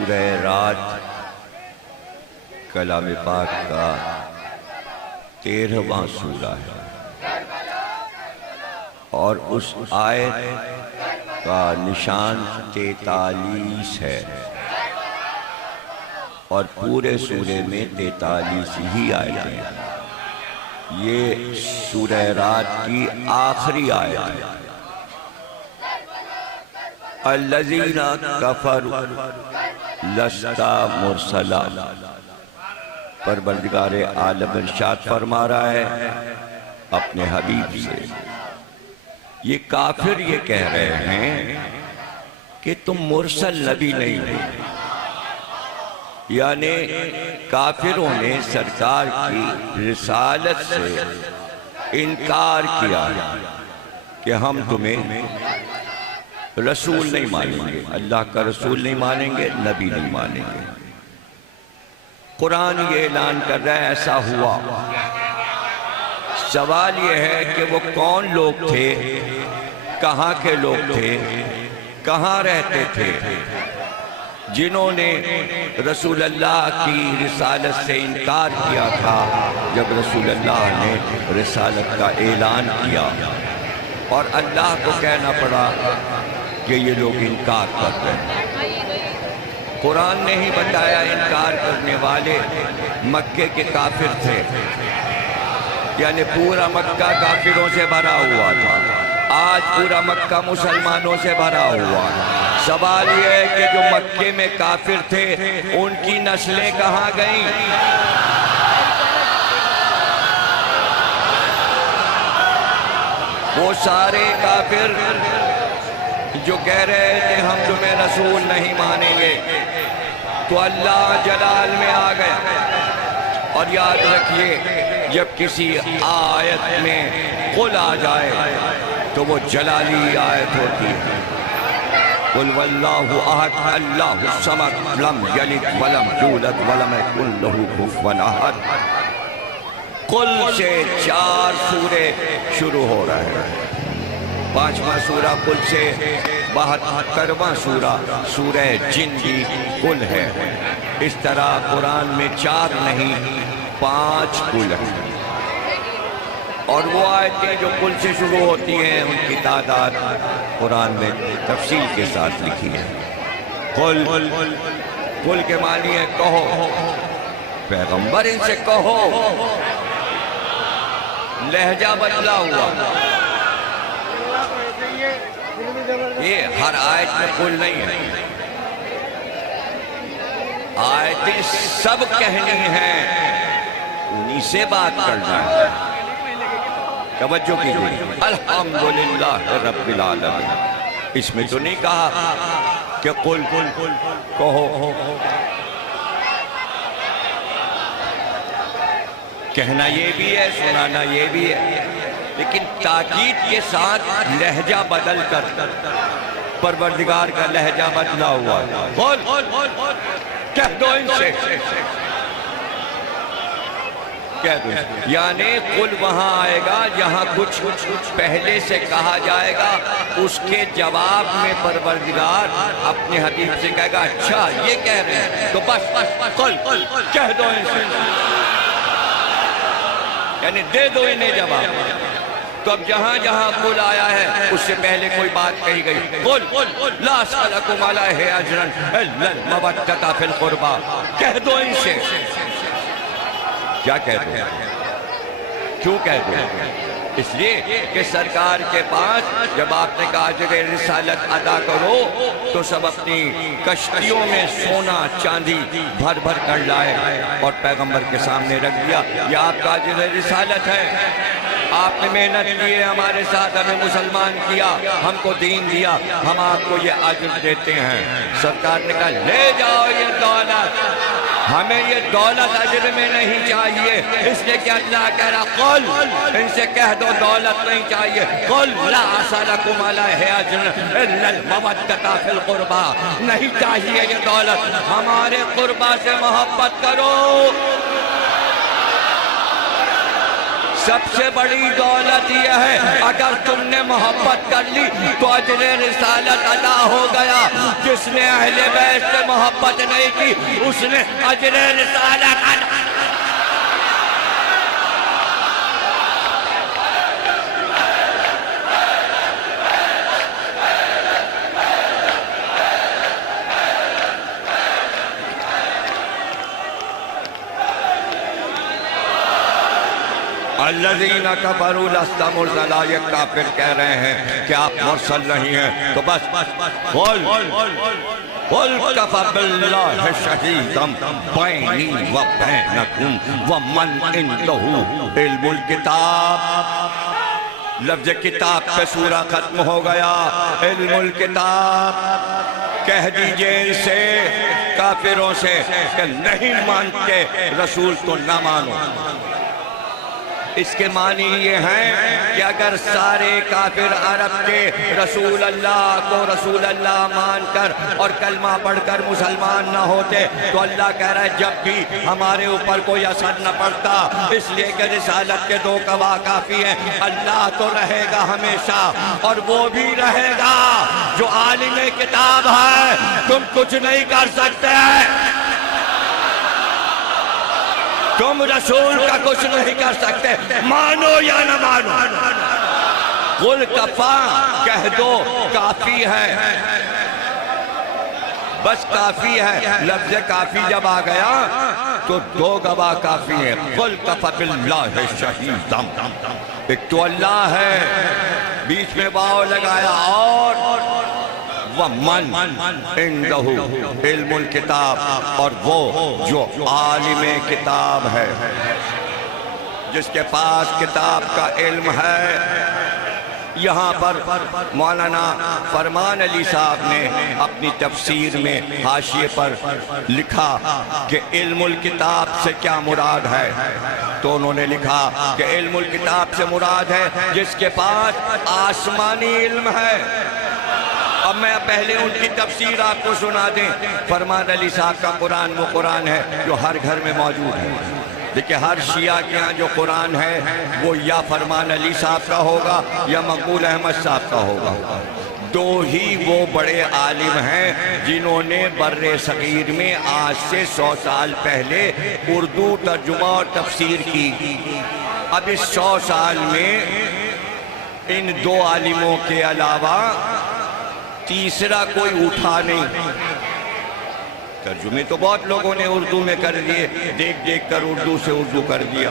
سورہ رات کلام پاک کا 13واں سورہ ہے اور اس آیت کا نشان 43 ہے اور پورے سورے میں 43 ہی آیتیں ہیں۔ یہ سورہ رات کی آخری آیت ہے۔ الذین کفروا لست مرسلا، پروردگار عالم ارشاد فرما رہا ہے اپنے حبیب سے، یہ کافر یہ کہہ رہے ہیں کہ تم مرسل نبی نہیں ہو، یعنی کافروں نے سرکار کی رسالت سے انکار کیا کہ ہم تمہیں رسول نہیں مانیں گے، اللہ کا رسول نہیں مانیں گے، نبی نہیں مانیں گے۔ قرآن یہ اعلان کر رہا ہے ایسا ہوا۔ سوال یہ ہے کہ وہ کون لوگ تھے، کہاں کے لوگ تھے، کہاں رہتے تھے، جنہوں نے رسول اللہ کی رسالت سے انکار کیا تھا جب رسول اللہ نے رسالت کا اعلان کیا، اور اللہ کو کہنا پڑا کہ یہ لوگ انکار کر رہے ہیں۔ قرآن نے ہی بتایا انکار کرنے والے مکے کے کافر تھے، یعنی پورا مکہ کافروں سے بھرا ہوا تھا، آج پورا مکہ مسلمانوں سے بھرا ہوا ہے۔ سوال یہ ہے کہ جو مکے میں کافر تھے ان کی نسلیں کہاں گئیں؟ وہ سارے کافر جو کہہ رہے تھے ہم تمہیں رسول نہیں مانیں گے، تو اللہ جلال میں آ گیا۔ اور یاد رکھیے جب کسی آیت میں قل آ جائے تو وہ جلالی آیت ہوتی ہے۔ قل واللہ احد اللہ الصمد لم یلد ولم یولد ولم یکن لہ کفوا احد۔ قل سے 4 سورے شروع ہو رہے ہیں۔ 5واں سورہ قل سے 72واں سورہ سورہ جن کی قل ہے۔ اس طرح قرآن میں 4 نہیں 5 قل ہیں، اور وہ آیتیں جو قل سے شروع ہوتی ہیں ان کی تعداد قرآن میں تفصیل کے ساتھ لکھی ہے۔ قل کے معنی ہے کہو، پیغمبر ان سے کہو، لہجہ بدلا ہوا۔ یہ ہر آیت میں قل نہیں ہے، آیتیں سب کہنی ہیں، انہی سے بات کرنا ہے۔ توجہ کیجئے، الحمدللہ رب العالمین، اس میں تو نہیں کہا کہ قل کہو، کہنا یہ بھی ہے، سنانا یہ بھی ہے، لیکن تاکید کے ساتھ لہجہ بدل کر پروردگار کا لہجہ بدلا ہوا ہے۔ قل کہہ دو ان سے، کہہ دو، یعنی قل وہاں آئے گا جہاں کچھ پہلے سے کہا جائے گا، اس کے جواب میں پروردگار اپنے حبیب سے کہے گا اچھا یہ کہہ رہے ہیں تو بس قل کہہ دو ان سے، یعنی دے دو انہیں جواب۔ تو اب جہاں جہاں قل آیا ہے اس سے پہلے کوئی بات کہی گئی، قل لا اسألکم علیہ اجرا الا المودۃ فی القربی، کہہ دو ان سے۔ کیا کہہ دو؟ کیوں کہہ دو؟ اس لیے کہ سرکار کے پاس جب آپ نے کہا اجر رسالت ادا کرو تو سب اپنی کشتیوں میں سونا چاندی بھر بھر کر لائے اور پیغمبر کے سامنے رکھ دیا، یہ آپ کا اجر رسالت ہے، آپ نے محنت کی ہے ہمارے ساتھ، ہمیں مسلمان کیا، ہم کو دین دیا، ہم آپ کو یہ اجر دیتے ہیں۔ سرکار نے کہا لے جاؤ یہ دولت، ہمیں یہ دولت اجر میں نہیں چاہیے، اس لیے کہ اللہ کہہ رہا قل ان سے کہہ دو دولت نہیں چاہیے، قل لا اسألکم علیہ اجرا الا المودۃ فی القربی، نہیں چاہیے یہ دولت، ہمارے قربا سے محبت کرو۔ سب سے بڑی دولت یہ ہے اگر تم نے محبت کر لی تو اجر رسالت ادا ہو گیا. جس نے اہل بیت سے محبت نہیں کی اس نے اجر رسالت ادا. الذین کفروا لست مرسلا، یہ کافر کہہ رہے ہیں کہ آپ مرسل نہیں ہیں. تو بس قل کفی باللہ شہیدا بینی و بینکم ومن عندہ علم الکتاب. لفظ کتاب پہ سورہ ختم ہو گیا. علم الکتاب کہہ دیجئے اسے کافروں سے کہ نہیں مانتے رسول تو نہ مانو. اس کے معنی یہ ہیں کہ اگر سارے کافر عرب کے رسول اللہ کو رسول اللہ مان کر اور کلمہ پڑھ کر مسلمان نہ ہوتے تو اللہ کہہ رہا ہے جب بھی ہمارے اوپر کوئی اثر نہ پڑتا، اس لیے کہ رسالت کے 2 گواہ کافی ہیں. اللہ تو رہے گا ہمیشہ اور وہ بھی رہے گا جو عالم کتاب ہے. تم کچھ نہیں کر سکتے، تم رسول کا کچھ نہیں کر سکتے، مانو یا نہ مانو. قل کفا کہہ دو کافی ہے، بس کافی ہے. لفظ کافی جب آ گیا تو 2 گواہ کافی ہیں. قل کفی باللہ شہیدا، ایک تو اللہ ہے، بیچ میں واو لگایا، اور وَمَنْ عِنْدَهُ علم الکتاب، اور وہ جو عالم کتاب ہے، جس کے پاس کتاب کا علم ہے. یہاں پر مولانا فرمان علی صاحب نے اپنی تفسیر میں حاشیے پر لکھا کہ علم الکتاب سے کیا مراد ہے. تو انہوں نے لکھا کہ علم الکتاب سے مراد ہے جس کے پاس آسمانی علم ہے. اب میں پہلے ان کی تفسیر آپ کو سنا دیں. فرمان علی صاحب کا قرآن وہ قرآن ہے جو ہر گھر میں موجود ہے. دیکھیں ہر شیعہ کے ہاں جو قرآن ہے وہ یا فرمان علی صاحب کا ہوگا یا مقبول احمد صاحب کا ہوگا. 2 ہی وہ بڑے عالم ہیں جنہوں نے بر صغیر میں آج سے 100 سال پہلے اردو ترجمہ اور تفسیر کی. اب اس 100 سال میں ان 2 عالموں کے علاوہ تیسرا کوئی اٹھا نہیں. ترجمے تو بہت لوگوں نے اردو میں کر دیے، دیکھ دیکھ کر اردو سے اردو کر دیا.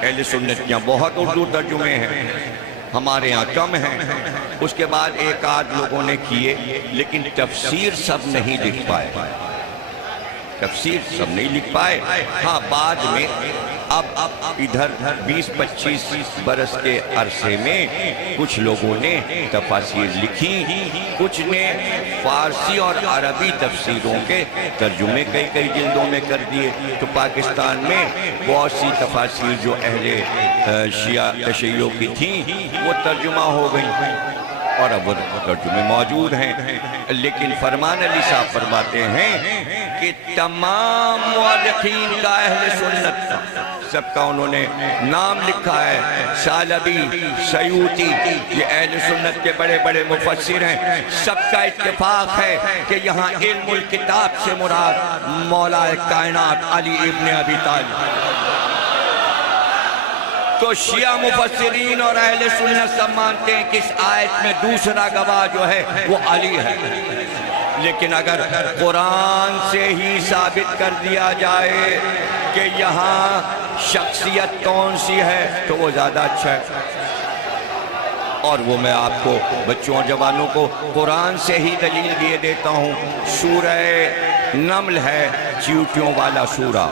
اہل سنت کے یہاں بہت اردو ترجمے ہیں، ہمارے یہاں کم ہیں. اس کے بعد 1 آدھ لوگوں نے کیے، لیکن تفسیر سب نہیں لکھ پائے. تفسیر سب نہیں لکھ پائے. ہاں بعد میں اب ادھر 20-25 برس کے عرصے میں کچھ لوگوں نے تفاسیر لکھی، کچھ نے فارسی اور عربی تفسیروں کے ترجمے کئی جلدوں میں کر دیے. تو پاکستان میں بہت سی تفاسیر جو اہل شیعہ تشیع کی تھیں وہ ترجمہ ہو گئی اور اب وہ ترجمے موجود ہیں. لیکن فرمان علی صاحب فرماتے ہیں کہ تمام مورخین کا اہل سنت کا سب کا انہوں نے نام لکھا ہے. شالبی، سیوطی، یہ اہل سنت کے بڑے بڑے مفسر ہیں. سب کا اتفاق ہے کہ یہاں علم الکتاب سے مراد مولا کائنات علی ابن ابی طالب. تو شیعہ مفسرین اور اہل سنت سب مانتے ہیں کہ اس آیت میں دوسرا گواہ جو ہے وہ علی ہے. لیکن اگر قرآن سے ہی ثابت کر دیا جائے کہ یہاں شخصیت کون سی ہے تو وہ زیادہ اچھا ہے. اور وہ میں آپ کو بچوں اور جوانوں کو قرآن سے ہی دلیل دیے دیتا ہوں. سورہ نمل ہے چیونٹیوں والا سورہ،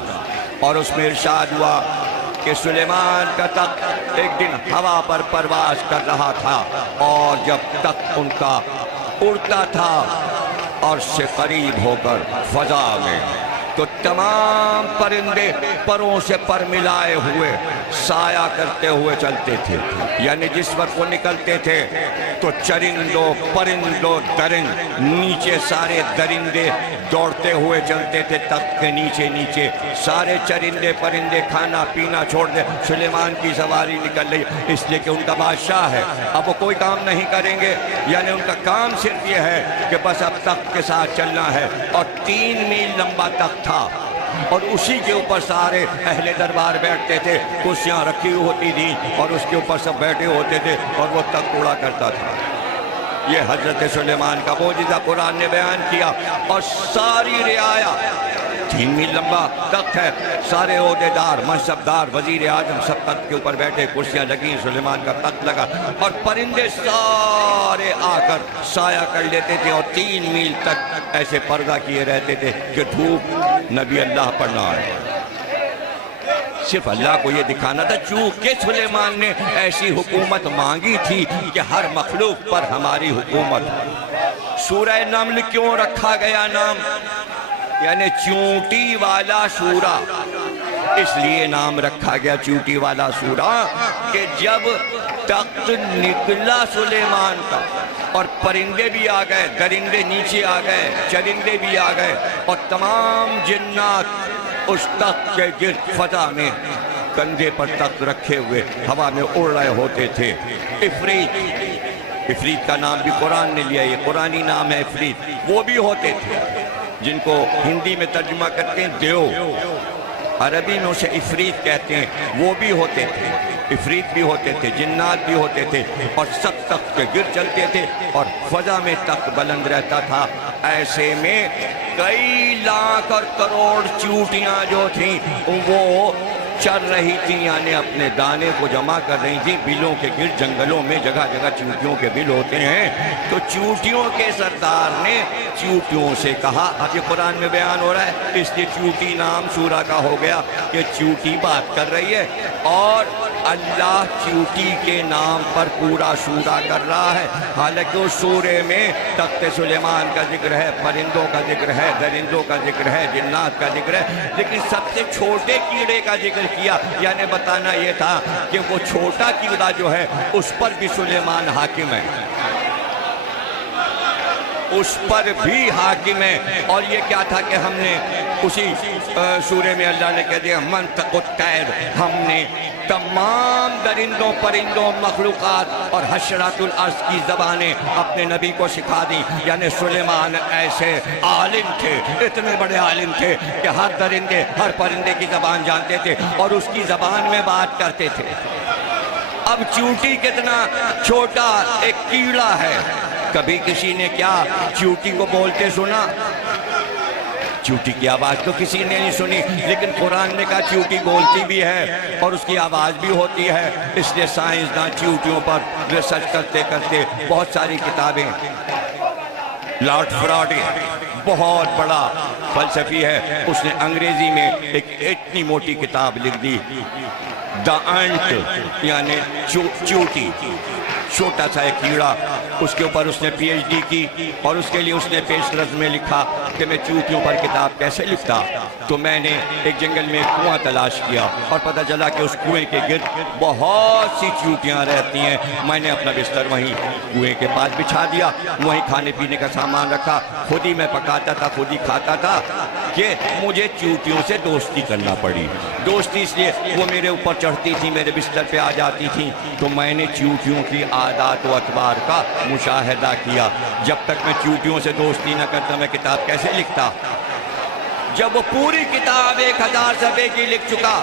اور اس میں ارشاد ہوا کہ سلیمان کا تخت ایک دن ہوا پر پرواز کر رہا تھا، اور جب تخت ان کا اڑتا تھا اور سے قریب ہو کر فضا میں، تو تمام پرندے پروں سے پر ملائے ہوئے سایہ کرتے ہوئے چلتے تھے، یعنی جس وقت وہ نکلتے تھے تو چرندوں پرندوں درند نیچے سارے درندے دوڑتے ہوئے چلتے تھے، تخت کے نیچے نیچے سارے چرندے پرندے کھانا پینا چھوڑ دے، سلیمان کی سواری نکل رہی، اس لیے کہ ان کا بادشاہ ہے، اب وہ کوئی کام نہیں کریں گے، یعنی ان کا کام صرف یہ ہے کہ بس اب تخت کے ساتھ چلنا ہے، اور 3 میل لمبا تخت تھا اور اسی کے اوپر سارے اہل دربار بیٹھتے تھے، کرسیاں رکھی ہوتی تھیں اور اس کے اوپر سب بیٹھے ہوتے تھے اور وہ تخت اڑا کرتا تھا۔ یہ حضرت سلیمان کا معجزہ قرآن نے بیان کیا، اور ساری رعایا 3 میل لمبا تخت ہے، سارے عہدیدار منصبدار وزیر اعظم سب تخت کے اوپر بیٹھے، کرسیاں لگیں، سلیمان کا تخت لگا، اور پرندے سارے آ کر سایہ کر لیتے تھے، اور 3 میل تک ایسے پردہ کیے رہتے تھے کہ دھوپ نبی اللہ پر نہ آئے۔ صرف اللہ کو یہ دکھانا تھا، چونکہ سلیمان نے ایسی حکومت مانگی تھی کہ ہر مخلوق پر ہماری حکومت۔ سورہ نمل کیوں رکھا گیا نام؟ یعنی چونٹی والا سورہ، اس لیے نام رکھا گیا چونٹی والا سورہ کہ جب تخت نکلا سلیمان کا اور پرندے بھی آ گئے، درندے نیچے آ گئے، چرندے بھی آ گئے، اور تمام جنات اس تخت کے گرد فضا میں کندھے پر تخت رکھے ہوئے ہوا میں اڑ رہے ہوتے تھے۔ عفریت کا نام بھی قرآن نے لیا، یہ قرآنی نام ہے عفریت، وہ بھی ہوتے تھے جن کو ہندی میں ترجمہ کرتے ہیں دیو، عربی میں اسے عفریت کہتے ہیں، وہ بھی ہوتے تھے، عفریت بھی ہوتے تھے، جنات بھی ہوتے تھے، اور سب تخت کے گر چلتے تھے اور فضا میں تخت بلند رہتا تھا۔ ایسے میں کئی لاکھ اور کروڑ چونٹیاں جو تھیں وہ چر رہی تھیں، یعنی اپنے دانے کو جمع کر رہی تھیں بلوں کے گرد، جنگلوں میں جگہ جگہ چونٹیوں کے بل ہوتے ہیں، تو چونٹیوں کے سردار نے چونٹیوں سے کہا، اب یہ قرآن میں بیان ہو رہا ہے، اس لیے چونٹی نام سورہ کا ہو گیا کہ چونٹی بات کر رہی ہے، اور اللہ چونٹی کے نام پر پورا سورہ کر رہا ہے۔ حالانکہ اس سورے میں تخت سلیمان کا ذکر ہے، پرندوں کا ذکر ہے، درندوں کا ذکر ہے، جنات کا ذکر ہے، لیکن سب سے چھوٹے کیڑے کا ذکر کیا، یعنی بتانا یہ تھا کہ وہ چھوٹا کیڑا جو ہے اس پر بھی سلیمان حاکم ہے، اس پر بھی حاکم ہے۔ اور یہ کیا تھا کہ ہم نے اسی سورے میں اللہ نے کہہ دیا منطق الطیر، ہم نے تمام درندوں پرندوں مخلوقات اور حشرات الارض کی زبانیں اپنے نبی کو سکھا دی، یعنی سلیمان ایسے عالم تھے، اتنے بڑے عالم تھے کہ ہر درندے ہر پرندے کی زبان جانتے تھے اور اس کی زبان میں بات کرتے تھے۔ اب چونٹی کتنا چھوٹا ایک کیڑا ہے، کبھی کسی نے کیا چونٹی کو بولتے سنا؟ چونٹی کی آواز تو کسی نے نہیں سنی، لیکن قرآن نے کہا چونٹی بولتی بھی ہے اور اس کی آواز بھی ہوتی ہے، اس لیے سائنسداں چونٹیوں پر ریسرچ کرتے کرتے بہت ساری کتابیں، لارڈ فراڈے بہت بڑا فلسفی ہے، اس نے انگریزی میں ایک اتنی موٹی کتاب لکھ دی، دا انٹ، یعنی چونٹی، چھوٹا سا ایک کیڑا، اس کے اوپر اس نے پی ایچ ڈی کی، اور اس کے لیے اس نے پیش رفت میں لکھا کہ میں چونٹیوں پر کتاب کیسے لکھتا۔ تو میں نے ایک جنگل میں ایک کنواں تلاش کیا اور پتہ چلا کہ اس کنویں کے گرد بہت سی چونٹیاں رہتی ہیں۔ میں نے اپنا بستر وہیں کنویں کے پاس بچھا دیا، وہیں کھانے پینے کا سامان رکھا، خود ہی میں پکاتا تھا، خود ہی کھاتا تھا، کہ مجھے چونٹیوں سے دوستی کرنا پڑی۔ دوستی اس لیے وہ میرے اوپر چڑھتی تھی، میرے بستر پہ آ جاتی تھیں، تو میں نے چونٹیوں کی عادات و اطوار کا مشاہدہ کیا۔ جب تک میں چونٹیوں سے دوستی نہ کرتا میں کتاب کیسے لکھتا؟ جب وہ پوری کتاب 1000 صفحے کی لکھ چکا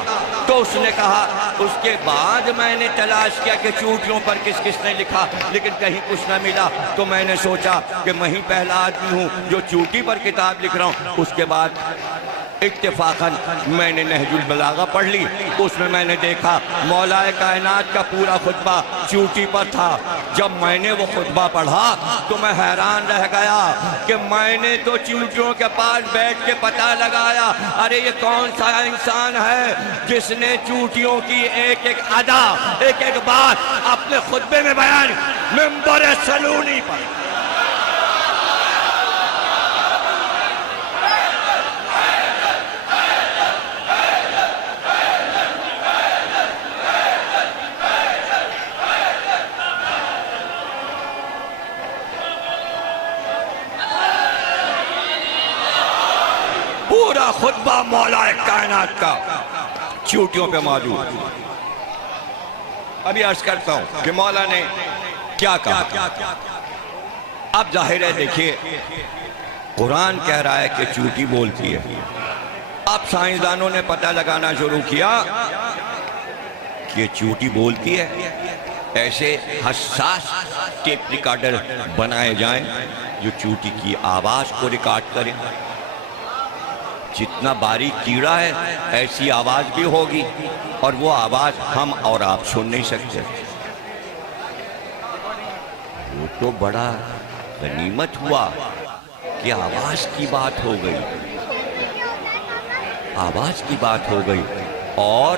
تو اس نے کہا، اس کے بعد میں نے تلاش کیا کہ چونٹیوں پر کس کس نے لکھا، لیکن کہیں کچھ نہ ملا، تو میں نے سوچا کہ میں ہی پہلا آدمی ہوں جو چونٹی پر کتاب لکھ رہا ہوں۔ اس کے بعد اتفاقاً میں نے نہج البلاغہ پڑھ لی، اس میں نے دیکھا مولا کائنات کا پورا خطبہ چونٹی پر تھا۔ جب میں نے وہ خطبہ پڑھا تو میں حیران رہ گیا کہ میں نے تو چونٹیوں کے پاس بیٹھ کے پتہ لگایا، ارے یہ کون سا انسان ہے جس نے چونٹیوں کی ایک ایک ادا، ایک ایک بات اپنے خطبے میں بیان منبر سلونی پر۔ خطبہ مولا کائنات کا چوٹیوں پہ موجود. ابھی عرض کرتا ہوں کہ مولا نے کیا کہا. اب ظاہر ہے دیکھیے قرآن کہہ رہا ہے کہ چوٹی بولتی ہے. اب سائنسدانوں نے پتہ لگانا شروع کیا کہ چوٹی بولتی ہے. ایسے حساس ٹیپ ریکارڈر بنائے جائیں جو چوٹی کی آواز کو ریکارڈ کریں. جتنا باریک کیڑا ہے ایسی آواز بھی ہوگی اور وہ آواز ہم اور آپ سن نہیں سکتے. وہ تو بڑا غنیمت ہوا کہ آواز کی بات ہو گئی. آواز کی بات ہو گئی اور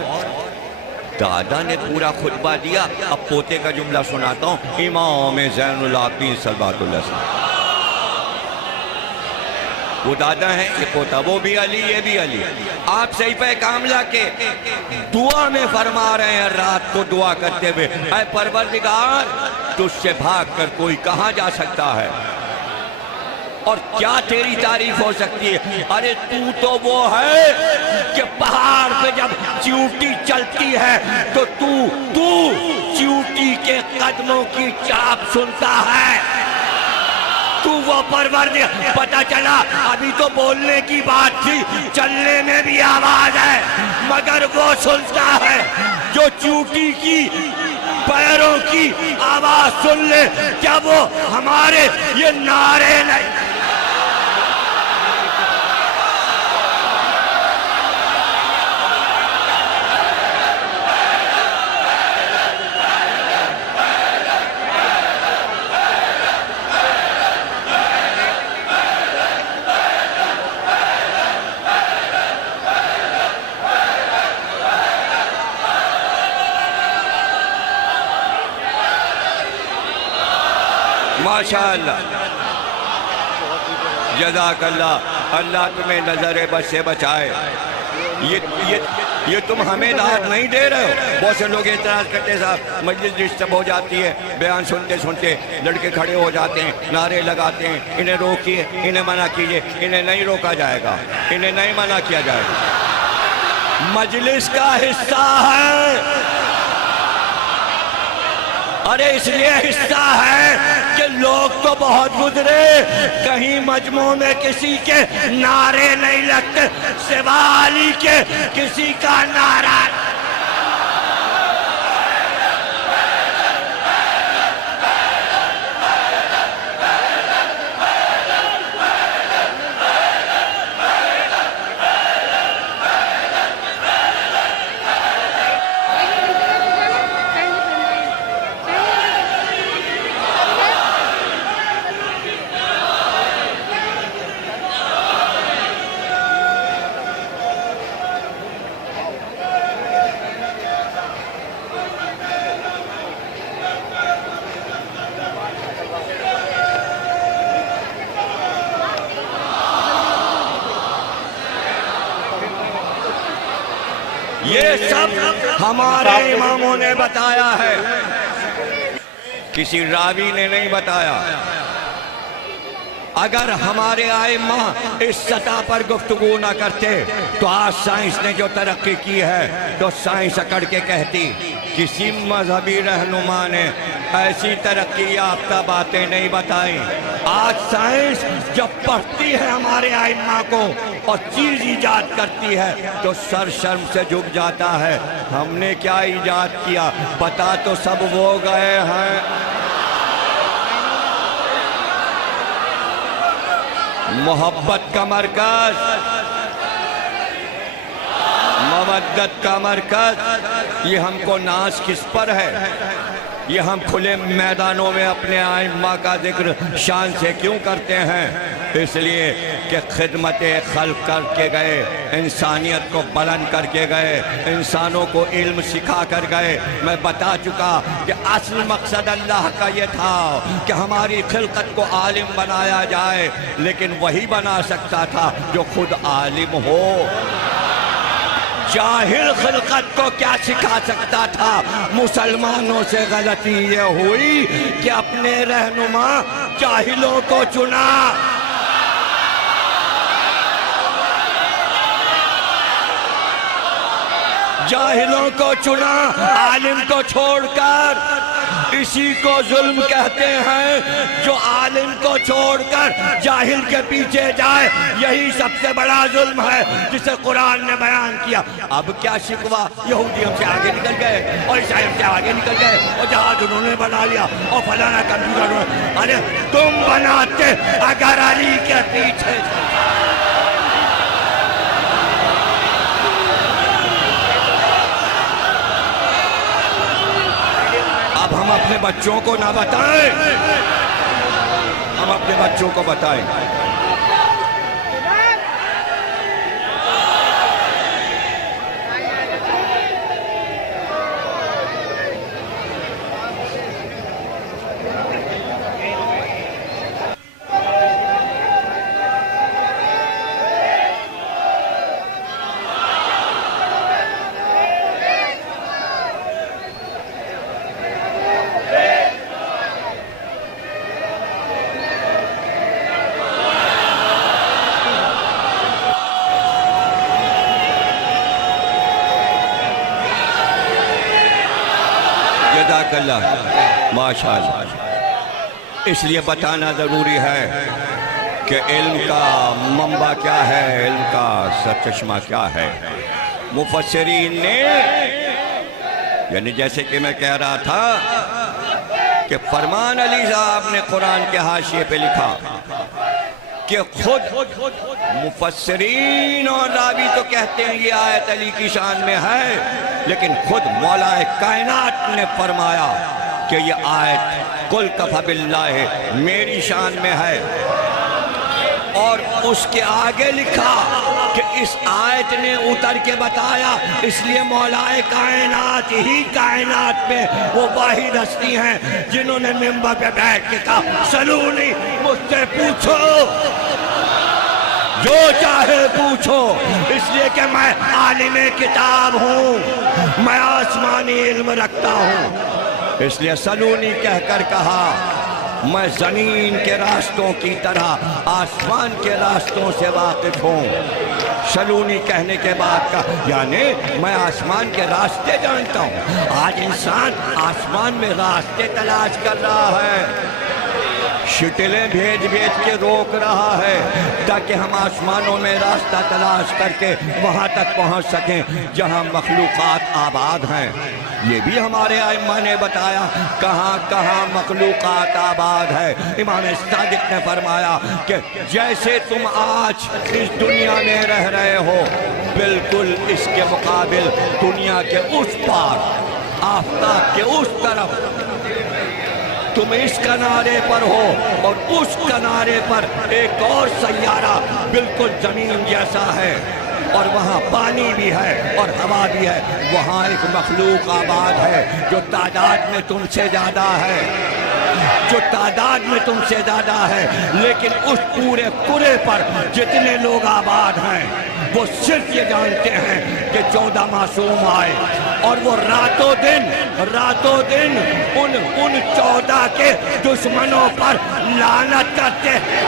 دادا نے پورا خطبہ دیا. اب پوتے کا جملہ سناتا ہوں. امام زین العابدین صلوات اللہ علیہ. وہ دادا ہیں یہ پوتا, وہ بھی علی یہ بھی علی. آپ صحیفہ کاملہ کے دعا میں فرما رہے ہیں رات کو دعا کرتے ہوئے, اے پروردگار تجھ سے بھاگ کر کوئی کہاں جا سکتا ہے اور کیا تیری تعریف ہو سکتی ہے. ارے تو وہ ہے کہ پہاڑ پہ جب چیوٹی چلتی ہے تو چیوٹی کے قدموں کی چاپ سنتا ہے. تو وہ پروردگار. پتہ چلا ابھی تو بولنے کی بات تھی, چلنے میں بھی آواز ہے مگر وہ سنتا ہے جو چیوٹی کی پیروں کی آواز سن لے. کیا وہ ہمارے یہ نعرے نہیں؟ ماشاءاللہ جزاک اللہ. اللہ تمہیں نظر بد سے بچائے. یہ تم ہمیں دعوت نہیں دے رہے ہو. بہت سے لوگ اعتراض کرتے صاحب مجلس ڈسٹرب ہو جاتی ہے, بیان سنتے سنتے لڑکے کھڑے ہو جاتے ہیں, نعرے لگاتے ہیں. انہیں روکیے, انہیں منع کیجیے. انہیں نہیں روکا جائے گا, انہیں نہیں منع کیا جائے گا. مجلس کا حصہ ہے. ارے اس لیے حصہ ہے کہ لوگ تو بہت گزرے, کہیں مجموع میں کسی کے نعرے نہیں لگتے سوا علی کے کسی کا نعرہ. یہ سب ہمارے اماموں نے بتایا ہے, کسی راوی نے نہیں بتایا. اگر ہمارے ائمہ اس سطح پر گفتگو نہ کرتے تو آج سائنس نے جو ترقی کی ہے تو سائنس اکڑ کے کہتی کسی مذہبی رہنما نے ایسی ترقی یافتہ باتیں نہیں بتائیں. آج سائنس جب پڑھتی ہے ہمارے ائمہ کو اور چیز ایجاد کرتی ہے تو سر شرم سے جھک جاتا ہے. ہم نے کیا ایجاد کیا, بتا تو سب وہ گئے ہیں. محبت کا مرکز, مودت کا مرکز, یہ ہم کو ناز کس پر ہے؟ یہ ہم کھلے میدانوں میں اپنے ائمہ کا ذکر شان سے کیوں کرتے ہیں؟ اس لیے کہ خدمت خلق کر کے گئے, انسانیت کو بلند کر کے گئے, انسانوں کو علم سکھا کر گئے. میں بتا چکا کہ اصل مقصد اللہ کا یہ تھا کہ ہماری خلقت کو عالم بنایا جائے, لیکن وہی بنا سکتا تھا جو خود عالم ہو. جاہل خلقت کو کیا سکھا سکتا تھا؟ مسلمانوں سے غلطی یہ ہوئی کہ اپنے رہنما جاہلوں کو چنا. جاہلوں کو چنا عالم کو چھوڑ کر. اسی کو ظلم کہتے ہیں جو عالم کو چھوڑ کر جاہل کے پیچھے جائے. یہی سب سے بڑا ظلم ہے جسے قرآن نے بیان کیا. اب کیا شکوہ؟ یہودی ہم سے آگے نکل گئے اور عیسائی ہم سے آگے نکل گئے اور جہاز انہوں نے بنا لیا اور فلانا کمپیوٹر. ارے تم بناتے اگر علی کے پیچھے. اب ہم اپنے بچوں کو نہ بتائیں, ہم اپنے بچوں کو بتائیں. جزاک اللہ, ماشاءاللہ. اس لیے بتانا ضروری ہے کہ علم کا منبع کیا ہے, علم کا سرچشمہ کیا ہے. مفسرین نے, یعنی جیسے کہ میں کہہ رہا تھا کہ فرمان علی صاحب نے قرآن کے حاشیے پہ لکھا کہ خود مفسرین اور راوی تو کہتے ہیں یہ آیت علی کی شان میں ہے, لیکن خود مولا کائنات نے فرمایا کہ یہ آیت قل کفی باللہ میری شان میں ہے. اور اس کے آگے لکھا کہ اس آیت نے اتر کے بتایا, اس لیے مولا کائنات ہی کائنات میں وہ واحد ہستی ہیں جنہوں نے منبر پہ بیٹھ کے کہا سلونی, مجھ سے پوچھو جو چاہے پوچھو, اس لیے کہ میں عالم کتاب ہوں, میں آسمانی علم رکھتا ہوں. اس لیے سلونی کہہ کر کہا میں زمین کے راستوں کی طرح آسمان کے راستوں سے واقف ہوں. سلونی کہنے کے بعد کہا یعنی میں آسمان کے راستے جانتا ہوں. آج انسان آسمان میں راستے تلاش کر رہا ہے, شٹلیں بھیج کے روک رہا ہے تاکہ ہم آسمانوں میں راستہ تلاش کر کے وہاں تک پہنچ سکیں جہاں مخلوقات آباد ہیں. یہ بھی ہمارے ائمہ نے بتایا کہاں کہاں مخلوقات آباد ہے. امام صادق نے فرمایا کہ جیسے تم آج اس دنیا میں رہ رہے ہو, بالکل اس کے مقابل دنیا کے اس پار, آفتاب کے اس طرف تم اس کنارے پر ہو اور اس کنارے پر ایک اور سیارہ بالکل زمین جیسا ہے اور وہاں پانی بھی ہے اور ہوا بھی ہے. وہاں ایک مخلوق آباد ہے جو تعداد میں تم سے زیادہ ہے, جو تعداد میں تم سے زیادہ ہے, لیکن اس پورے کرے پر جتنے لوگ آباد ہیں وہ صرف یہ جانتے ہیں کہ 14 معصوم آئے اور وہ راتوں دن ان 14 کے دشمنوں پر لعنت کرتے ہیں.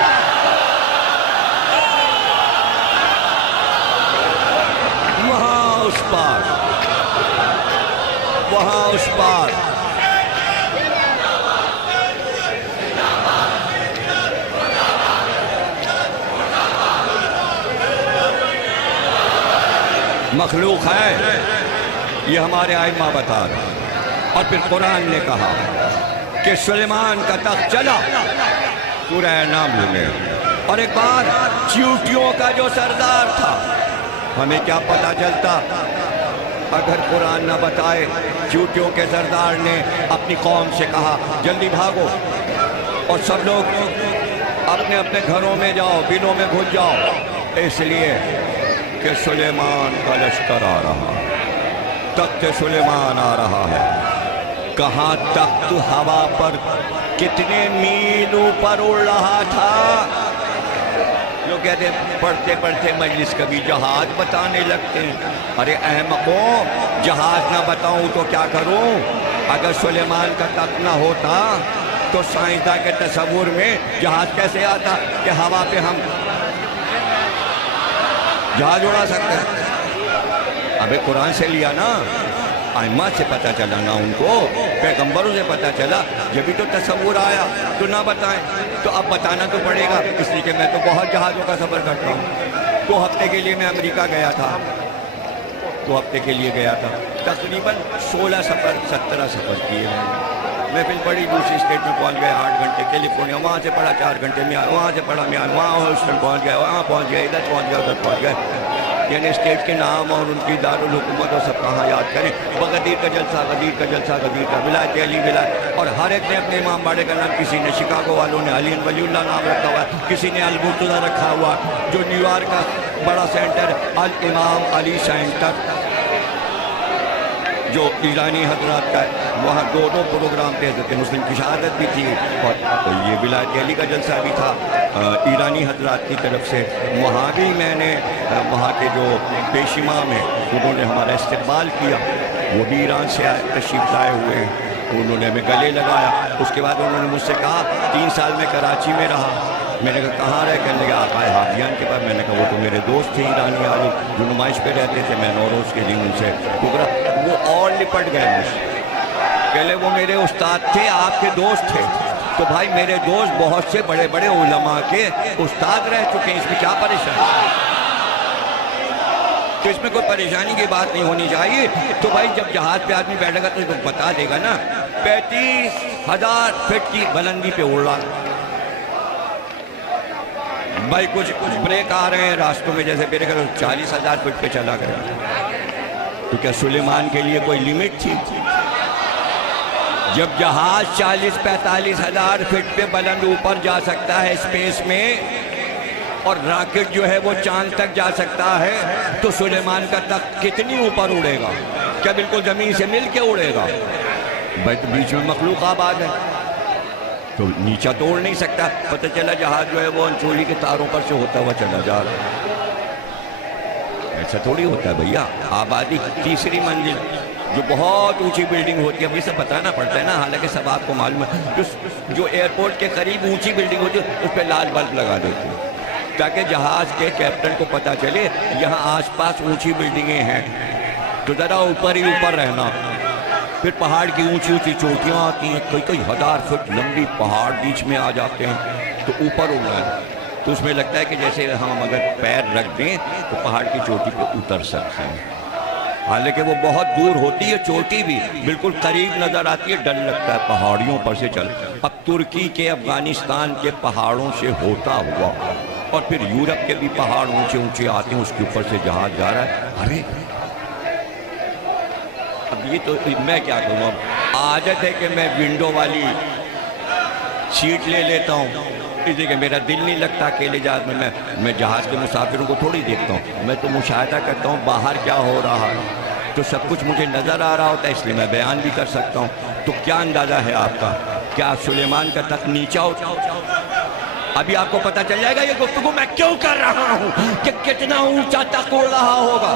وہاں اس پار مخلوق ہے, یہ ہمارے ائمہ بتا رہے ہیں. اور پھر قرآن نے کہا کہ سلیمان کا تخت چلا, سورہ نامل میں. اور ایک بار چیونٹیوں کا جو سردار تھا, ہمیں کیا پتہ چلتا اگر قرآن نہ بتائے. چیونٹیوں کے سردار نے اپنی قوم سے کہا جلدی بھاگو اور سب لوگ اپنے اپنے گھروں میں جاؤ, بلوں میں گھس جاؤ, اس لیے کہ سلیمان کا لشکر آ رہا ہے, تخت سلیمان آ رہا ہے. کہاں تخت ہوا پر کتنے میل اوپر اڑ رہا تھا. لوگ کہتے ہیں پڑھتے پڑھتے مجلس کبھی جہاز بتانے لگتے ہیں. ارے احمقوں, جہاز نہ بتاؤں تو کیا کروں؟ اگر سلیمان کا تخت نہ ہوتا تو سائنسداں کے تصور میں جہاز کیسے آتا کہ ہوا پہ ہم جہاز اڑا سکتے ہیں. ابے قرآن سے لیا نا، ائمہ سے پتہ چلا نا، ان کو پیغمبروں سے پتہ چلا، جبھی تو تصور آیا تو نہ بتائیں، تو اب بتانا تو پڑے گا، اس لیے کہ میں تو بہت جہازوں کا سفر کرتا ہوں۔ 2 ہفتے کے لیے میں امریکہ گیا تھا، 2 ہفتے کے لیے گیا تھا، تقریباً 16 سفر 17 سفر کیے میں پھر بڑی دوسری اسٹیٹ میں پہنچ گیا 8 گھنٹے کیلیفورنیا، وہاں سے پڑھا 4 گھنٹے میں، وہاں سے پڑھا میان، وہاں ہیوسٹن پہنچ گیا، وہاں پہنچ گیا، ادھر پہنچ گیا، ادھر پہنچ گیا، یعنی اسٹیٹ کے نام اور ان کی دارالحکومت اور سب کہاں یاد کریں، غدیر کا جلسہ، غدیر کا جلسہ، غدیر کا ولایت علی ولایت، اور ہر ایک نے اپنے امام باڑے کا نام، کسی نے شکاگو والوں نے علی ولی اللہ نام رکھا ہوا ہے، کسی نے المرتضیٰ رکھا ہوا، جو نیو یارک کا بڑا سینٹر الامام علی سینٹر جو ایرانی حضرات کا ہے، وہاں 2 پروگرام تھے، حضرت مسلم کی شہادت بھی تھی اور یہ ولایت علی کا جلسہ بھی تھا ایرانی حضرات کی طرف سے، وہاں بھی میں نے وہاں کے جو پیش امام ہیں انہوں نے ہمارا استقبال کیا، وہ بھی ایران سے تشریف لائے ہوئے ہیں، انہوں نے ہمیں گلے لگایا، اس کے بعد انہوں نے مجھ سے کہا 3 سال میں کراچی میں رہا، میں نے کہا کہاں رہے، کہنے لگا آقائے حافظیان کے پاس، میں نے کہا وہ تو میرے دوست تھے ایرانی عالم جو نمائش پہ رہتے تھے، میں نوروز کے دن ان سے ٹکرا، وہ اور لپٹ گئے مجھ سے، کہلے وہ میرے استاد تھے، آپ کے دوست تھے، تو بھائی میرے دوست بہت سے بڑے بڑے علماء کے استاد رہ چکے ہیں، اس میں کیا پریشانی، تو اس میں کوئی پریشانی کی بات نہیں ہونی چاہیے، تو بھائی جب جہاز پہ آدمی بیٹھے گا تو اس کو بتا دے گا نا، 35,000 فٹ کی بلندی پہ اڑ رہا، بھائی کچھ بریک آ رہے ہیں راستوں میں، جیسے میرے گھر 40,000 فٹ پہ چلا گیا، تو کیا سلیمان کے لیے کوئی لیمٹ تھی؟ جب جہاز 40-45,000 فٹ پہ بلند اوپر جا سکتا ہے اسپیس میں، اور راکٹ جو ہے وہ چاند تک جا سکتا ہے، تو سلیمان کا تخت کتنی اوپر اڑے گا؟ کیا بالکل زمین سے مل کے اڑے گا؟ بھائی تو بیچ میں مخلوق آباد ہے، تو نیچہ توڑ نہیں سکتا، پتہ چلا جہاز جو ہے وہ انچولی کے تاروں پر سے ہوتا ہوا چلا جا رہا ہے، ایسا تھوڑی ہوتا ہے بھیا، آبادی 3ری منزل جو بہت اونچی بلڈنگ ہوتی ہے، اب یہ سب بتانا پڑتا ہے نا، حالانکہ سب آپ کو معلوم ہے، جو ایئرپورٹ کے قریب اونچی بلڈنگ ہوتی ہے اس پہ لال بلب لگا دیتے ہیں تاکہ جہاز کے کیپٹن کو پتا چلے یہاں آس پاس اونچی بلڈنگیں ہیں، تو ذرا اوپر ہی اوپر رہنا، پھر پہاڑ کی اونچی اونچی چوٹیاں آتی ہیں، کئی 1000 فٹ لمبی پہاڑ بیچ میں آ جاتے ہیں، تو اوپر اڑنا ہے، تو اس میں لگتا ہے کہ جیسے ہم اگر پیر رکھ دیں تو پہاڑ کی چوٹی پہ اتر سکتے ہیں، حالانکہ وہ بہت دور ہوتی ہے، چوٹی بھی بالکل قریب نظر آتی ہے، ڈر لگتا ہے پہاڑیوں پر سے چل، اب ترکی کے افغانستان کے پہاڑوں سے ہوتا ہوا اور پھر یورپ کے بھی پہاڑ اونچے اونچے آتے ہیں، اس کے اوپر سے جہاز جا رہا ہے، ارے اب یہ تو میں کیا کروں، اب عادت ہے کہ میں ونڈو والی سیٹ لے لیتا ہوں، اس لیے کہ میرا دل نہیں لگتا اکیلے جہاز میں جہاز کے مسافروں کو تھوڑی دیکھتا ہوں، میں تو مشاہدہ کرتا ہوں باہر کیا ہو رہا ہے، تو سب کچھ مجھے نظر آ رہا ہوتا ہے، اس لیے میں بیان بھی کر سکتا ہوں، تو کیا اندازہ ہے آپ کا، کیا سلیمان کا تخت نیچا ہوتا؟ ابھی آپ کو پتہ چل جائے گا یہ گفتگو میں کیوں کر رہا ہوں، کہ کتنا اونچا تخت اڑ رہا ہوگا،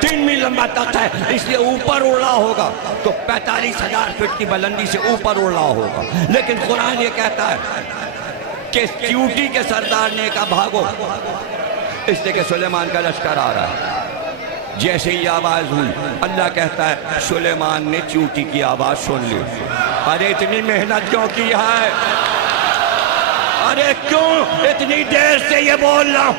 3 میل لمبا تخت ہے، اس لیے اوپر اڑ رہا ہوگا، تو 45,000 فٹ کی بلندی سے اوپر اڑ رہا ہوگا، لیکن قرآن یہ کہتا ہے کہ چیوٹی کے سردار نے کہا بھاگو، اس لیے کہ سلیمان کا لشکر آ رہا ہے، جیسے ہی آواز ہوئی اللہ کہتا ہے سلیمان نے چیوٹی کی آواز سن لی، ارے اتنی محنت کیوں کی ہے، ارے کیوں اتنی دیر سے یہ بول رہا ہوں،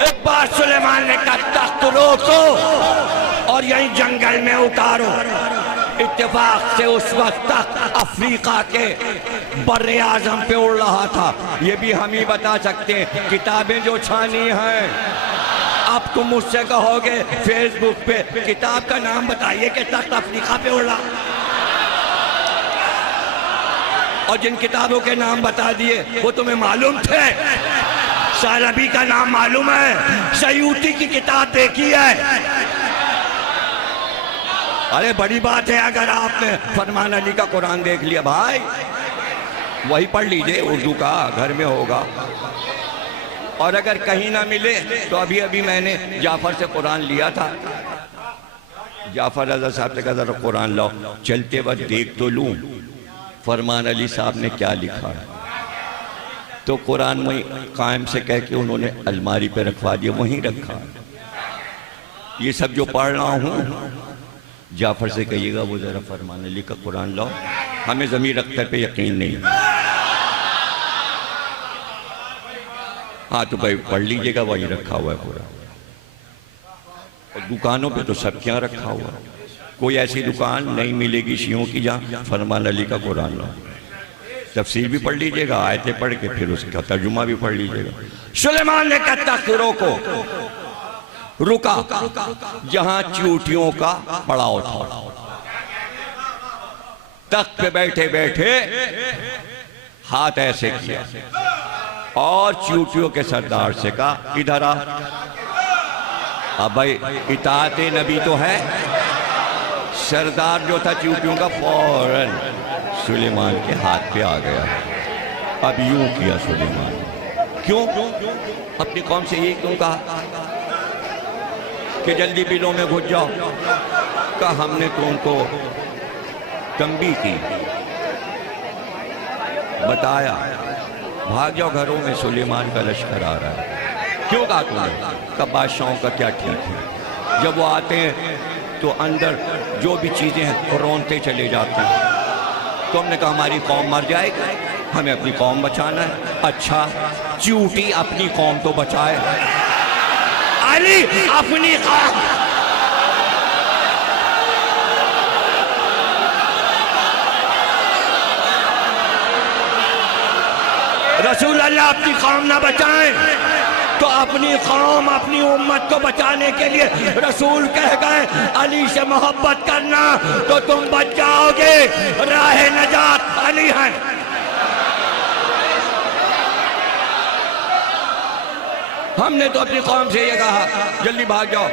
ایک بار سلیمان نے کہا تخت روکو اور یہیں جنگل میں اتارو، اتفاق سے اس وقت تک افریقہ کے بر اعظم پہ اڑ رہا تھا، یہ بھی ہم ہی بتا سکتے ہیں، کتابیں جو چھانی ہیں، اب تم مجھ سے کہو گے فیس بک پہ کتاب کا نام بتائیے کہ تخت افریقہ پہ اڑ رہا، اور جن کتابوں کے نام بتا دیے وہ تمہیں معلوم تھے، سالبی کا نام معلوم ہے، سیوطی کی کتاب دیکھی ہے، ارے بڑی بات ہے اگر آپ نے فرمان علی کا قرآن دیکھ لیا، بھائی وہی پڑھ لیجئے، اردو کا گھر میں ہوگا، اور اگر کہیں نہ ملے تو ابھی میں نے جعفر سے قرآن لیا تھا، جعفر رضا صاحب سے کہا ذرا قرآن لاؤ، چلتے وقت دیکھ تو لوں فرمان علی صاحب نے کیا لکھا ہے، تو قرآن میں قائم سے کہہ کے انہوں نے الماری پہ رکھوا دیا، وہیں رکھا۔ یہ سب جو پڑھ رہا ہوں جعفر سے کہیے گا وہ ذرا فرمان علی کا قرآن لاؤ، ہمیں ضمیر اختر پہ یقین نہیں۔ ہاں تو بھائی پڑھ لیجئے گا، وہیں رکھا ہوا ہے قرآن۔ اور دکانوں پہ تو سب کیا رکھا ہوا ہے، کوئی ایسی دکان نہیں ملے گی شیعوں کی جہاں فرمان علی کا قرآن لاؤ۔ تفسیر بھی پڑھ لیجئے گا، آیتیں پڑھ کے پھر اس کا ترجمہ بھی پڑھ لیجئے گا۔ سلیمان نے کہا تخت روکو، رکا جہاں چیوٹیوں کا پڑاؤ تھا۔ تخت پہ بیٹھے بیٹھے ہاتھ ایسے کیا اور چیوٹیوں کے سردار سے کہا ادھر آ۔ اب بھائی اطاعت نبی تو ہے، سردار جو تھا چیوٹیوں کا فوراً سلیمان کے ہاتھ پہ آ گیا۔ اب یوں کیا سلیمان، کیوں اپنی قوم سے یہ کیوں کہا کہ جلدی بلوں میں گھس جاؤ؟ کہا ہم نے تو ان کو تنبیہ کی، بتایا بھاگ جاؤ گھروں میں، سلیمان کا لشکر آ رہا ہے۔ کیوں کہا تم نے؟ کہا بادشاہوں کا کیا ٹھیک ہے، جب وہ آتے ہیں تو اندر جو بھی چیزیں ہیں رونتے چلے جاتے ہیں۔ تو ہم نے کہا ہماری قوم مر جائے گی، ہمیں اپنی قوم بچانا ہے۔ اچھا چیوٹی اپنی قوم تو بچائے، علی اپنی قوم۔ رسول اللہ اپنی قوم نہ بچائیں تو اپنی قوم اپنی امت کو بچانے کے لیے رسول کہہ گئے علی سے محبت کرنا تو تم بچ جاؤ گے، راہ نجات علی ہے۔ ہم نے تو اپنی قوم سے یہ کہا جلدی بھاگ جاؤ،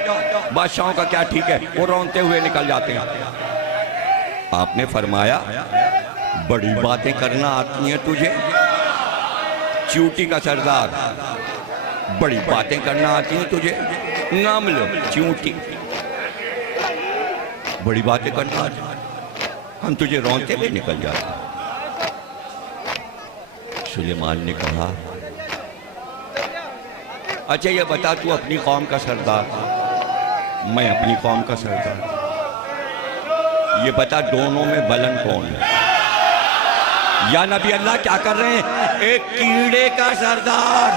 بادشاہوں کا کیا ٹھیک ہے، وہ رونتے ہوئے نکل جاتے ہیں۔ آپ نے فرمایا بڑی باتیں کرنا آتی ہیں تجھے، چیوٹی کا سردار، بڑی باتیں کرنا آتی ہیں تجھے، نمل چیوٹی، بڑی باتیں کرنا آتی ہیں، ہم تجھے رونتے ہوئے نکل جاتے ہیں۔ سلیمان نے کہا اچھا یہ بتا تو اپنی قوم کا سردار، میں اپنی قوم کا سردار، یہ بتا دونوں میں بلند کون ہے؟ یا نبی اللہ کیا کر رہے ہیں؟ ایک کیڑے کا سردار،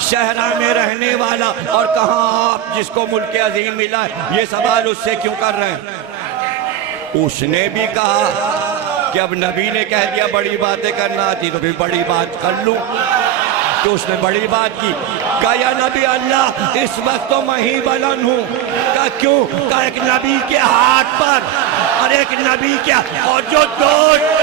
صحرا میں رہنے والا، اور کہاں آپ جس کو ملک عظیم ملا ہے، یہ سوال اس سے کیوں کر رہے ہیں؟ اس نے بھی کہا کہ اب نبی نے کہہ دیا بڑی باتیں کرنا آتی تو پھر بڑی بات کر لوں، تو اس نے بڑی بات کی۔ کہا یا نبی اللہ اس وقت تو میں ہی بلند ہوں۔ کہا کیوں؟ کہا ایک نبی کے ہاتھ پر اور ایک نبی کے، اور جو دوست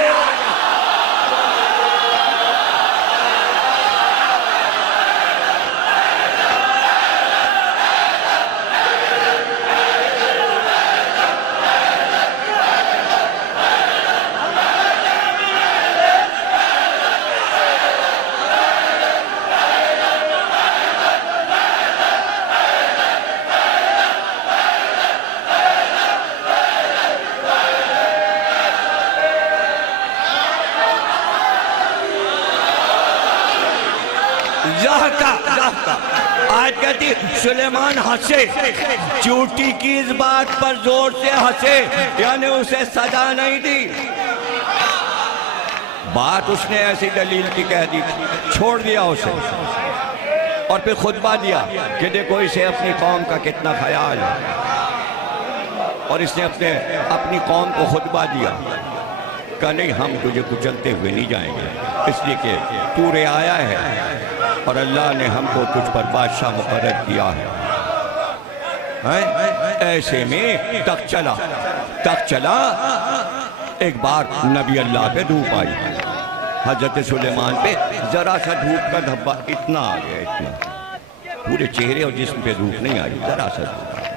آج کہتی سلیمان ہنسے، چیوٹی کی اس بات پر زور سے ہنسے، یعنی اسے سزا نہیں دی، بات اس نے ایسی دلیل کی کہہ دی، چھوڑ دیا اسے، اور پھر خطبہ دیا کہ دیکھو اسے اپنی قوم کا کتنا خیال ہے، اور اس نے اپنی قوم کو خطبہ دیا کہ نہیں ہم تجھے کچلتے ہوئے نہیں جائیں گے، اس لیے کہ تو رعایا ہے اور اللہ نے ہم کو تجھ پر بادشاہ مقرر کیا ہے۔ ایسے میں تک چلا ایک بار نبی اللہ پہ دھوپ آئی، حضرت سلیمان پہ ذرا سا دھوپ کا دھبا اتنا آ گیا، اتنا، پورے چہرے اور جسم پہ دھوپ نہیں آئی، ذرا سا دھوپ آ گیا۔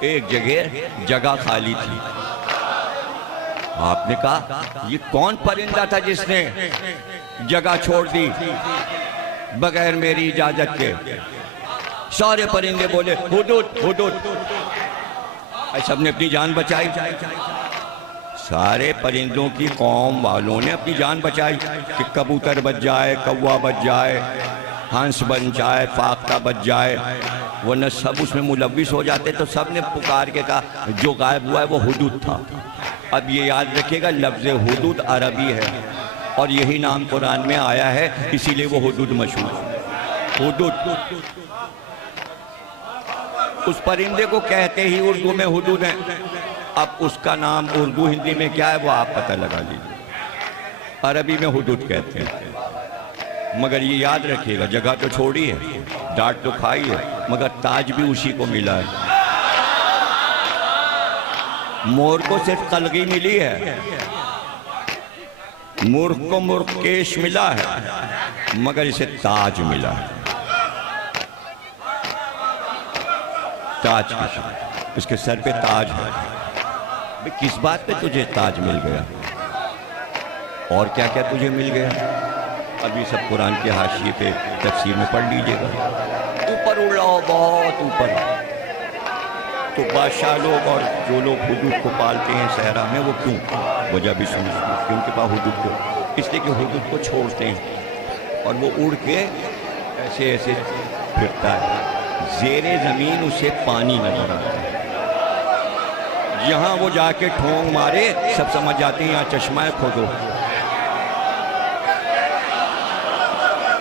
ایک جگہ خالی تھی، آپ نے کہا یہ کون پرندہ تھا جس نے جگہ چھوڑ دی بغیر میری اجازت کے؟ سارے پرندے بولے ہدہد ہدہد، سب نے اپنی جان بچائی، سارے پرندوں کی قوم والوں نے اپنی جان بچائی کہ کبوتر بچ جائے، کوا بچ جائے، ہنس بن جائے، فاختہ بچ جائے، ورنہ سب اس میں ملوث ہو جاتے. تو سب نے پکار کے کہا جو غائب ہوا ہے وہ حدود تھا. اب یہ یاد رکھیے گا لفظ حدود عربی ہے اور یہی نام قرآن میں آیا ہے، اسی لیے وہ حدود مشہور ہے. حدود اس پرندے کو کہتے ہی اردو میں حدود ہیں. اب اس کا نام اردو ہندی میں کیا ہے وہ آپ پتہ لگا لیجیے. عربی میں حدود کہتے ہیں. مگر یہ یاد رکھیے گا جگہ تو چھوڑی ہے، ڈانٹ تو کھائی ہے، مگر تاج بھی اسی کو ملا ہے. مور کو صرف قلگی ملی ہے، مرغ کو مرغکیش ملا ہے، مگر اسے تاج ملا ہے. تاج اس کے سر پہ تاج ہے. کس بات پہ تجھے تاج مل گیا اور کیا کیا تجھے مل گیا؟ اب یہ سب قرآن کے حاشیے پہ تفسیر میں پڑھ لیجئے گا. اوپر اڑاؤ، بہت اوپر. تو بادشاہ لوگ اور جو لوگ حدود کو پالتے ہیں صحرا میں وہ کیوں؟ وجہ بھی سن کہ ان کے پاس حدود کو اس لیے کہ حدود کو چھوڑتے ہیں اور وہ اڑ کے ایسے ایسے پھرتا ہے. زیر زمین اسے پانی نظر آتا ہے. یہاں وہ جا کے ٹھونگ مارے سب سمجھ جاتے ہیں یہاں چشمہ کھودو.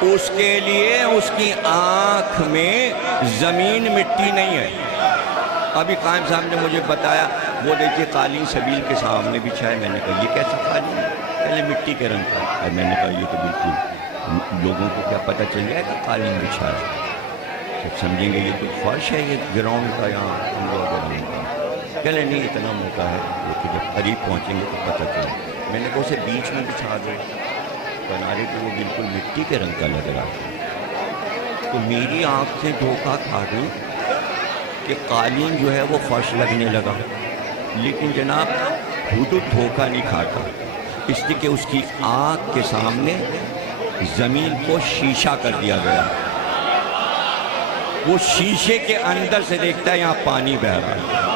اس کے لیے اس کی آنکھ میں زمین مٹی نہیں ہے. ابھی قائم صاحب نے مجھے بتایا وہ دیکھیے قالین سبیل کے سامنے بچھا ہے. میں نے کہا یہ کیسا قالین ہے؟ پہلے مٹی کے رنگ کا. میں نے کہا یہ تو بالکل لوگوں کو کیا پتہ چل جائے گا قالین بچھا ہے. سب سمجھیں گے یہ کچھ فرش ہے، یہ گراؤنڈ کا یہاں ہم لوگ. چلے نہیں اتنا موقع ہے لیکن جب قریب پہنچیں گے تو پتہ چلے. میں نے کہا اسے بیچ میں بچھا دو. کنارے تو وہ بالکل مٹی کے رنگ کا لگ رہا ہے. تو میری آنکھ سے دھوکہ کھا گئی کہ قالین جو ہے وہ فرش لگنے لگا. لیکن جناب حدود دھوکہ نہیں کھاتا، اس لیے کہ اس کی آنکھ کے سامنے زمین کو شیشہ کر دیا گیا. وہ شیشے کے اندر سے دیکھتا ہے یہاں پانی بہہ رہا ہے.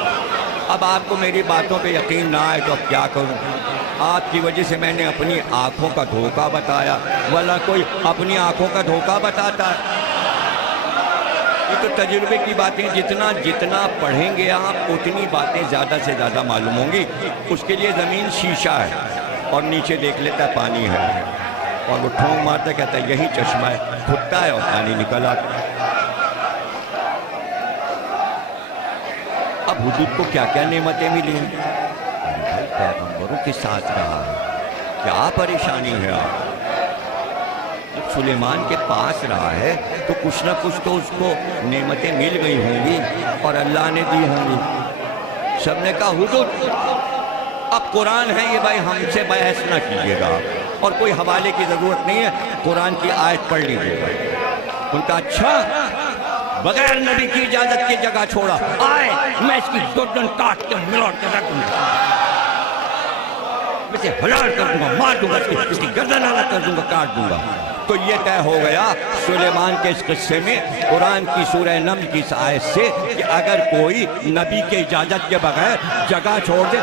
اب آپ کو میری باتوں پہ یقین نہ آئے تو اب کیا کروں؟ آپ کی وجہ سے میں نے اپنی آنکھوں کا دھوکہ بتایا، ولا کوئی اپنی آنکھوں کا دھوکہ بتاتا ہے؟ یہ تو تجربے کی باتیں، جتنا پڑھیں گے آپ اتنی باتیں زیادہ سے زیادہ معلوم ہوں گی. اس کے لیے زمین شیشہ ہے اور نیچے دیکھ لیتا ہے پانی ہے اور وہ ٹھونگ مارتا ہے کہتا ہے یہی چشمہ ہے. کھدتا ہے اور پانی نکل آتا ہے. اب حدود کو کیا کیا نعمتیں ملی ہیں؟ بھائی پیغمبروں کے ساتھ رہا ہے، کیا پریشانی ہے آپ؟ جب سلیمان کے پاس رہا ہے تو کچھ نہ کچھ تو اس کو نعمتیں مل گئی ہوں گی اور اللہ نے دی ہوں گی. سب نے کہا حدود. اب قرآن ہے یہ بھائی، ہم سے بحث نہ کیجیے گا اور کوئی حوالے کی ضرورت نہیں ہے، قرآن کی آیت پڑھ لیجیے گا. ان کا اچھا بغیر نبی کی اجازت کی جگہ چھوڑا، آئے میں اس کی گردن کاٹ کے ملاڑ کے رکھ دوں گا، اسے ہلاڑ کر دوں گا، مار دوں گا، اس کی گردن الگ کر دوں گا، کاٹ دوں گا. تو یہ طے ہو گیا سلیمان کے اس قصے میں قرآن کی سورہ نمل کی اس آیت سے کہ اگر کوئی نبی کی اجازت کے بغیر جگہ چھوڑ دے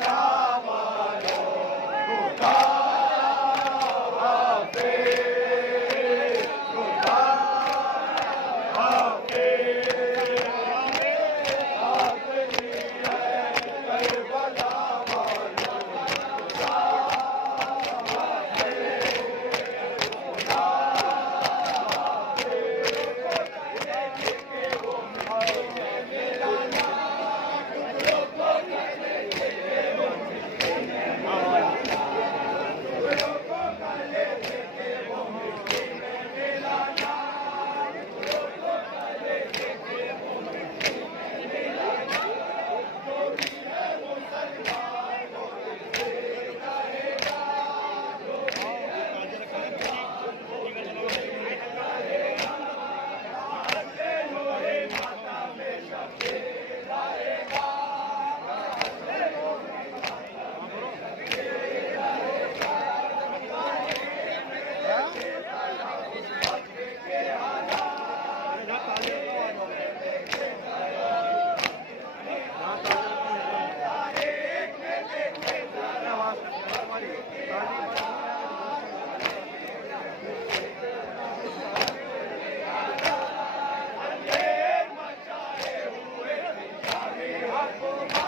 Come on.